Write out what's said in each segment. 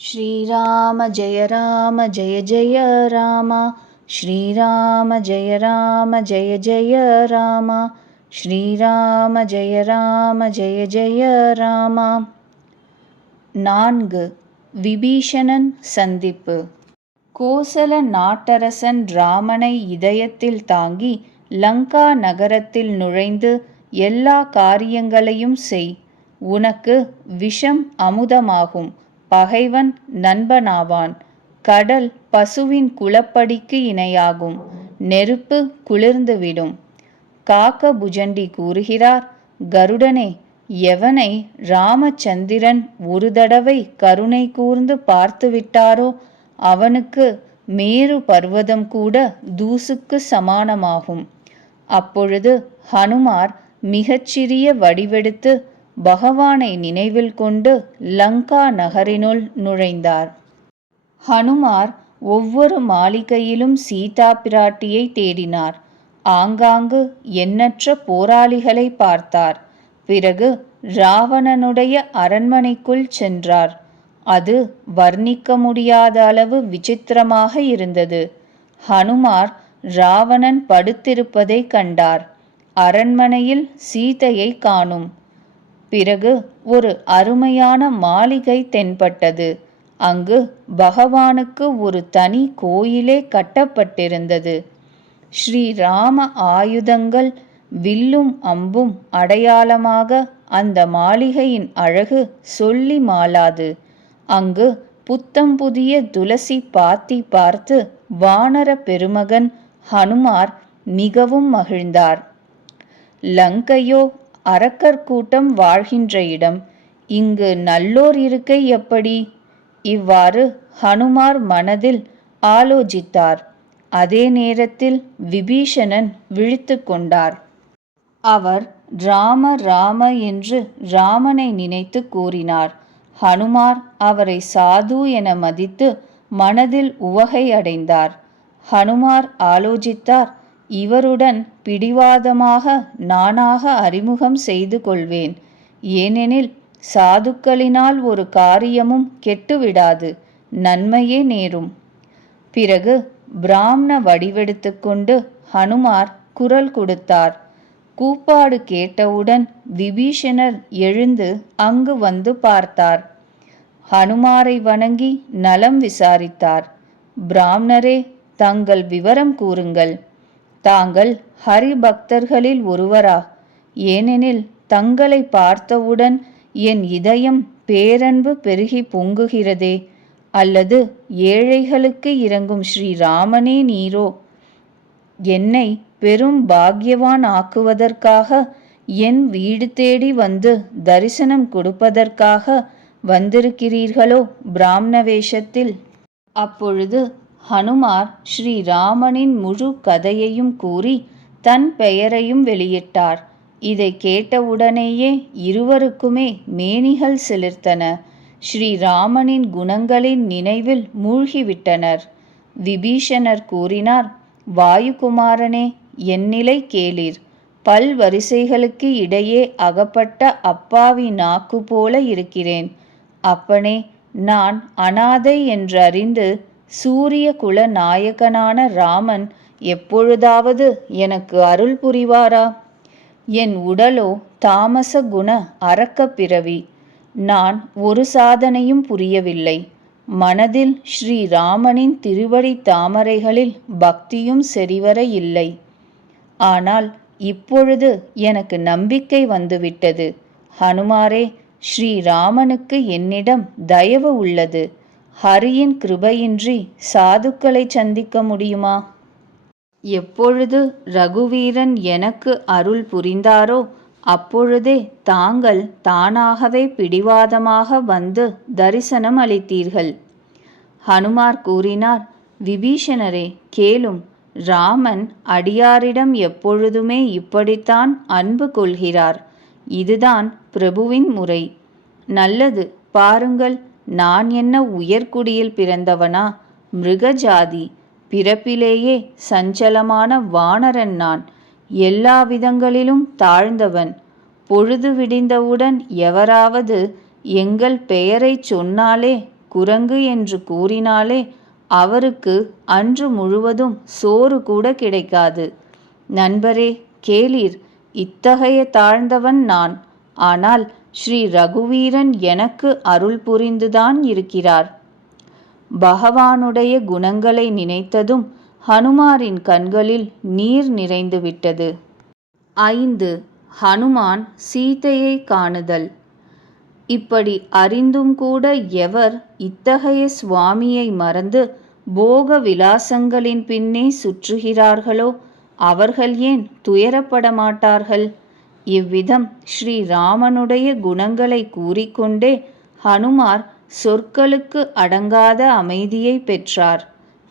श्रीराम जय जय राम। श्रीराम जय जय राम। श्रीराम जय जय राम। 4. விபீஷணன் சந்திப்பு. கோசல நாட்டரசன் ராமனை இதயத்தில் தாங்கி லங்கா நகரத்தில் நுழைந்து எல்லா காரியங்களையும் செய். உனக்கு விஷம் அமுதமாகும், பகைவன் நண்பனாவான். கடல் பசுவின் குளப்படிக்கு இணையாகும், நெருப்பு குளிர்ந்துவிடும். காக்க புஜண்டி கூறுகிறார், கருடனே, எவனை ராமச்சந்திரன் ஒரு தடவை கருணை கூர்ந்து பார்த்துவிட்டாரோ அவனுக்கு மேரு பர்வதம் கூட தூசுக்கு சமானமாகும். அப்பொழுது ஹனுமார் மிகச்சிறிய வடிவெடுத்து பகவானை நினைவில் கொண்டு லங்கா நகரினுள் நுழைந்தார். ஹனுமார் ஒவ்வொரு மாளிகையிலும் சீதா பிராட்டியை தேடினார். ஆங்காங்கு எண்ணற்ற போராளிகளை பார்த்தார். பிறகு ராவணனுடைய அரண்மனைக்குள் சென்றார். அது வர்ணிக்க முடியாத அளவு விசித்திரமாக இருந்தது. ஹனுமார் ராவணன் படுத்திருப்பதை கண்டார். அரண்மனையில் சீதையை காணும். பிறகு ஒரு அருமையான மாளிகை தென்பட்டது. அங்கு பகவானுக்கு ஒரு தனி கோயிலே கட்டப்பட்டிருந்தது. ஸ்ரீராம ஆயுதங்கள் வில்லும் அம்பும் அடையாளமாக அந்த மாளிகையின் அழகு சொல்லி மாளாது. அங்கு புத்தம் புதிய துளசி பாத்தி பார்த்து வானர பெருமகன் ஹனுமார் மிகவும் மகிழ்ந்தார். லங்கையோ அரக்கர் கூட்டம் வாழ்கின்ற இடம். இங்கு நல்லோர் இருக்கை எப்படி? இவ்வாறு ஹனுமார் மனதில் ஆலோசித்தார். அதே நேரத்தில் விபீஷணன் விழித்து கொண்டார். அவர் ராம ராம என்று ராமனை நினைத்து கூறினார். ஹனுமார் அவரை சாது என மதித்து மனதில் உவகை அடைந்தார். ஹனுமார் ஆலோசித்தார், இவருடன் பிடிவாதமாக நானாக அறிமுகம் செய்து கொள்வேன். ஏனெனில் சாதுக்களினால் ஒரு காரியமும் கெட்டுவிடாது, நன்மையே நேரும். பிறகு பிராமண வடிவெடுத்து கொண்டு ஹனுமார் குரல் கொடுத்தார். கூப்பாடு கேட்டவுடன் விபீஷணர் எழுந்து அங்கு வந்து பார்த்தார். ஹனுமாரை வணங்கி நலம் விசாரித்தார். பிராமணரே, தங்கள் விவரம் கூறுங்கள். தாங்கள் ஹரிபக்தர்களில் ஒருவரா? ஏனெனில் தங்களை பார்த்தவுடன் என் இதயம் பேரன்பு பெருகி பொங்குகிறதே. அல்லது ஏழைகளுக்கு இறங்கும் ஸ்ரீராமனே நீரோ? என்னை பெரும் பாக்யவான் ஆக்குவதற்காக என் வீடு தேடி வந்து தரிசனம் கொடுப்பதற்காக வந்திருக்கிறீர்களோ பிராமண வேஷத்தில்? அப்பொழுது ஹனுமார் ஸ்ரீராமனின் முழு கதையையும் கூறி தன் பெயரையும் வெளியிட்டார். இதை கேட்டவுடனேயே இருவருக்குமே மேனிகள் சிலிர்த்தன. ஸ்ரீராமனின் குணங்களின் நினைவில் மூழ்கிவிட்டனர். விபீஷணர் கூறினார், வாயுகுமாரனே, என் நிலை கேளீர். பல்வரிசைகளுக்கு இடையே அகப்பட்ட அப்பாவி நாக்கு போல இருக்கிறேன். அப்பனே, நான் அனாதை என்றறிந்து சூரிய குல நாயகனான ராமன் எப்பொழுதாவது எனக்கு அருள் புரிவாரா? என் உடலோ தாமச குண அரக்க பிறவி. நான் ஒரு சாதனையும் புரியவில்லை. மனதில் ஸ்ரீராமனின் திருவடி தாமரைகளில் பக்தியும் செறிவர இல்லை. ஆனால் இப்பொழுது எனக்கு நம்பிக்கை வந்துவிட்டது. ஹனுமாரே, ஸ்ரீராமனுக்கு என்னிடம் தயவு உள்ளது. ஹரியின் கிருபையின்றி சாதுக்களை சந்திக்க முடியுமா? எப்பொழுது ரகுவீரன் எனக்கு அருள் புரிந்தாரோ அப்பொழுதே தாங்கள் தானாகவே பிடிவாதமாக வந்து தரிசனம் அளித்தீர்கள். ஹனுமார் கூறினார், விபீஷணரே, கேளும். ராமன் அடியாரிடம் எப்பொழுதுமே இப்படித்தான் அன்பு கொள்கிறார். இதுதான் பிரபுவின் முறை. நல்லது, பாருங்கள். நான் என்ன உயர்குடியில் பிறந்தவனா? மிருகஜாதி. பிறப்பிலேயே சஞ்சலமான வானரன் நான். எல்லா விதங்களிலும் தாழ்ந்தவன். பொழுது விடிந்தவுடன் எவராவது எங்கள் பெயரை சொன்னாலே குரங்கு என்று கூறினாலே அவருக்கு அன்று முழுவதும் சோறு கூட கிடைக்காது. நண்பரே, கேளீர், இத்தகைய தாழ்ந்தவன் நான். ஆனால் ஸ்ரீ ரகுவீரன் எனக்கு அருள் புரிந்துதான் இருக்கிறார். பகவானுடைய குணங்களை நினைத்ததும் ஹனுமாரின் கண்களில் நீர் நிறைந்துவிட்டது. 5. ஹனுமான் சீதையை காணுதல். இப்படி அறிந்தும் கூட எவர் இத்தகைய சுவாமியை மறந்து போக விலாசங்களின் பின்னே சுற்றுகிறார்களோ அவர்கள் ஏன் துயரப்பட மாட்டார்கள்? இவ்விதம் ஸ்ரீராமனுடைய குணங்களை கூறிக்கொண்டே ஹனுமார் சொற்களுக்கு அடங்காத அமைதியை பெற்றார்.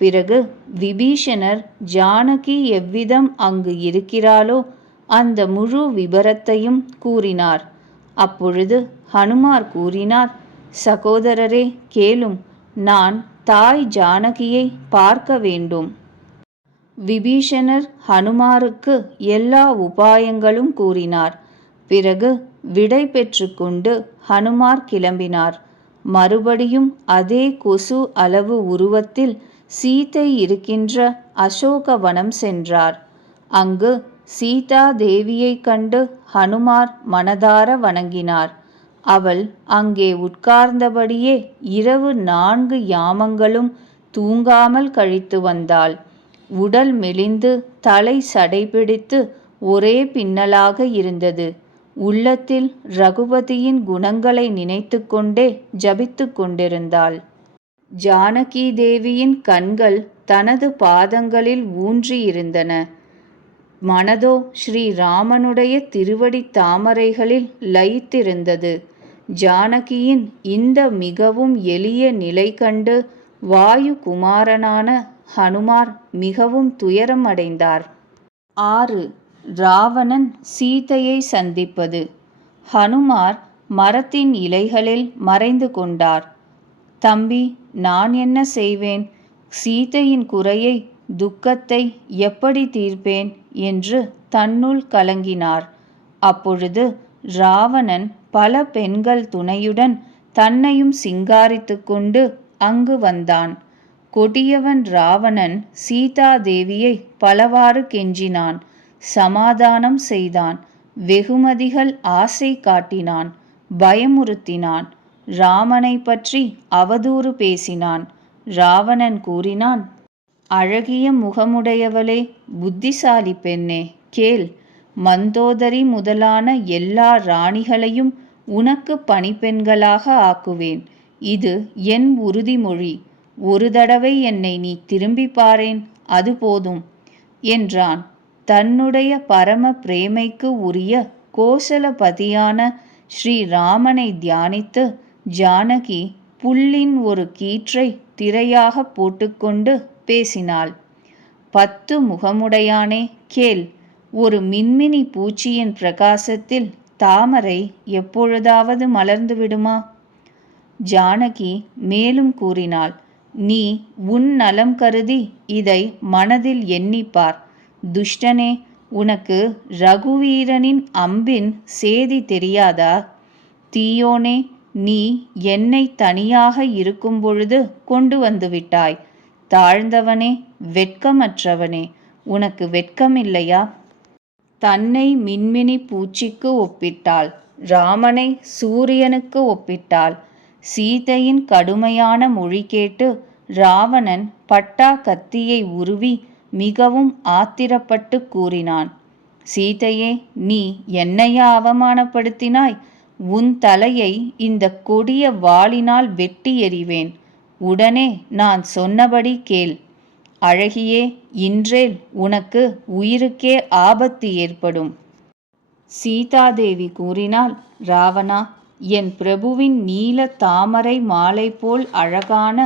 பிறகு விபீஷணர் ஜானகி எவ்விதம் அங்கு இருக்கிறாளோ அந்த முழு விபரத்தையும் கூறினார். அப்பொழுது ஹனுமார் கூறினார், சகோதரரே, கேளும், நான் தாய் ஜானகியை பார்க்க வேண்டும். விபீஷணர் ஹனுமாருக்கு எல்லா உபாயங்களும் கூறினார். பிறகு விடை பெற்று கொண்டு ஹனுமார் கிளம்பினார். மறுபடியும் அதே கொசு அளவு உருவத்தில் சீதை இருக்கின்ற அசோகவனம் சென்றார். அங்கு சீதா தேவியை கண்டு ஹனுமார் மனதார வணங்கினார். அவள் அங்கே உட்கார்ந்தபடியே இரவு 4 யாமங்களும் தூங்காமல் கழித்து வந்தாள். உடல் மெலிந்து தலை சடைபிடித்து ஒரே பின்னலாக இருந்தது. உள்ளத்தில் ரகுபதியின் குணங்களை நினைத்து கொண்டே ஜபித்து கொண்டிருந்தாள். ஜானகி தேவியின் கண்கள் தனது பாதங்களில் ஊன்றியிருந்தன. மனதோ ஸ்ரீராமனுடைய திருவடி தாமரைகளில் லயித்திருந்தது. ஜானகியின் இந்த மிகவும் எளிய நிலை கண்டு வாயு குமாரனான ஹனுமார் மிகவும் துயரம் அடைந்தார். 6. ராவணன் சீதையை சந்திப்பது. ஹனுமார் மரத்தின் இலைகளில் மறைந்து கொண்டார். தம்பி, நான் என்ன செய்வேன்? சீதையின் குறையை, துக்கத்தை எப்படி தீர்ப்பேன் என்று தன்னுள் கலங்கினார். அப்பொழுது ராவணன் பல பெண்கள் துணையுடன் தன்னையும் சிங்காரித்து கொண்டு அங்கு வந்தான். கொடியவன் ராவணன் சீதாதேவியை பலவாறு கெஞ்சினான், சமாதானம் செய்தான், வெகுமதிகள் ஆசை காட்டினான், பயமுறுத்தினான், ராமனை பற்றி அவதூறு பேசினான். ராவணன் கூறினான், அழகிய முகமுடையவளே, புத்திசாலி பெண்ணே, கேள், மந்தோதரி முதலான எல்லா ராணிகளையும் உனக்கு பணிப்பெண்களாக ஆக்குவேன். இது என் உறுதிமொழி. ஒரு தடவை என்னை நீ திரும்பி பாரேன், அது போதும் என்றான். தன்னுடைய பரம பிரேமைக்கு உரிய கோசலபதியான ஸ்ரீராமனை தியானித்து ஜானகி புல்லின் ஒரு கீற்றை திரையாக போட்டுக்கொண்டு பேசினாள். 10 முகமுடையானே, கேள், ஒரு மின்மினி பூச்சியின் பிரகாசத்தில் தாமரை எப்பொழுதாவது மலர்ந்து விடுமா? ஜானகி மேலும் கூறினாள், நீ உன் நலம் கருதி இதை மனதில் எண்ணிப்பார். துஷ்டனே, உனக்கு ரகுவீரனின் அம்பின் சேதி தெரியாதா? தீயோனே, நீ என்னை தனியாக இருக்கும் பொழுது கொண்டு வந்து விட்டாய். தாழ்ந்தவனே, வெட்கமற்றவனே, உனக்கு வெட்கமில்லையா? தன்னை மின்மினி பூச்சிக்கு ஒப்பிட்டாள். ராமனை சூரியனுக்கு ஒப்பிட்டாள். சீதையின் கடுமையான மொழி கேட்டு ராவணன் பட்டா கத்தியை உருவி மிகவும் ஆத்திரப்பட்டு கூறினான், சீதையே, நீ என்னையா அவமானப்படுத்தினாய்? உன் தலையை இந்த கொடிய வாளினால் வெட்டி எறிவேன். உடனே நான் சொன்னபடி கேள். அழகியே, இன்றேல் உனக்கு உயிருக்கே ஆபத்து ஏற்படும். சீதாதேவி கூறினாள், ராவணா, என் பிரபுவின் நீல தாமரை மாலை போல் அழகான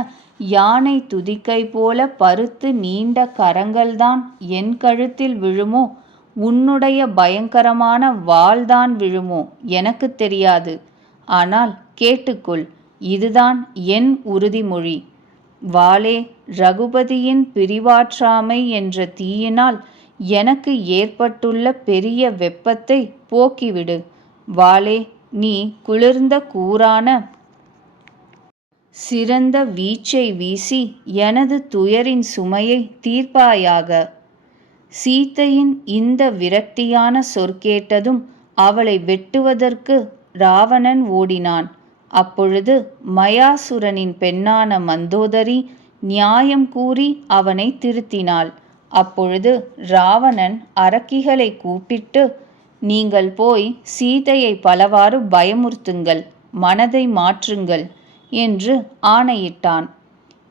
யானை துதிக்கை போல பருத்து நீண்ட கரங்கள்தான் என் கழுத்தில் விழுமோ, உன்னுடைய பயங்கரமான வாள்தான் விழுமோ எனக்கு தெரியாது. ஆனால் கேட்டுக்கொள், இதுதான் என் உறுதிமொழி. வாளே, ரகுபதியின் பிரிவாற்றாமை என்ற தீயினால் எனக்கு ஏற்பட்டுள்ள பெரிய வெப்பத்தை போக்கிவிடு. வாளே, நீ குளிர்ந்த கூரான சிறந்த வீச்சை வீசி எனது துயரின் சுமையை தீர்ப்பாயாக. சீதையின் இந்த விரக்தியான சொற்கேட்டதும் அவளை வெட்டுவதற்கு ராவணன் ஓடினான். அப்பொழுது மயாசுரனின் பெண்ணான மந்தோதரி நியாயம் கூறி அவனை திருத்தினாள். அப்பொழுது ராவணன் அரக்கிகளை கூப்பிட்டு, நீங்கள் போய் சீதையை பலவாறு பயமுறுத்துங்கள், மனதை மாற்றுங்கள் என்று ஆணையிட்டான்.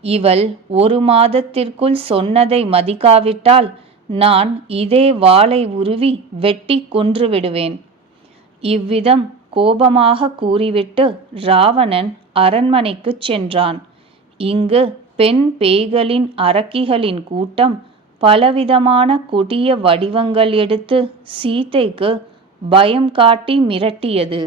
இவள் 1 மாதத்திற்குள் சொன்னதை மதிக்காவிட்டால் நான் இதே வாளை உருவி வெட்டி கொன்றுவிடுவேன். இவ்விதம் கோபமாக கூறிவிட்டு ராவணன் அரண்மனைக்குச் சென்றான். இங்கு பெண் பேய்களின் அரக்கிகளின் கூட்டம் பலவிதமான கொடிய வடிவங்கள் எடுத்து சீதைக்கு பயம் காட்டி மிரட்டியது.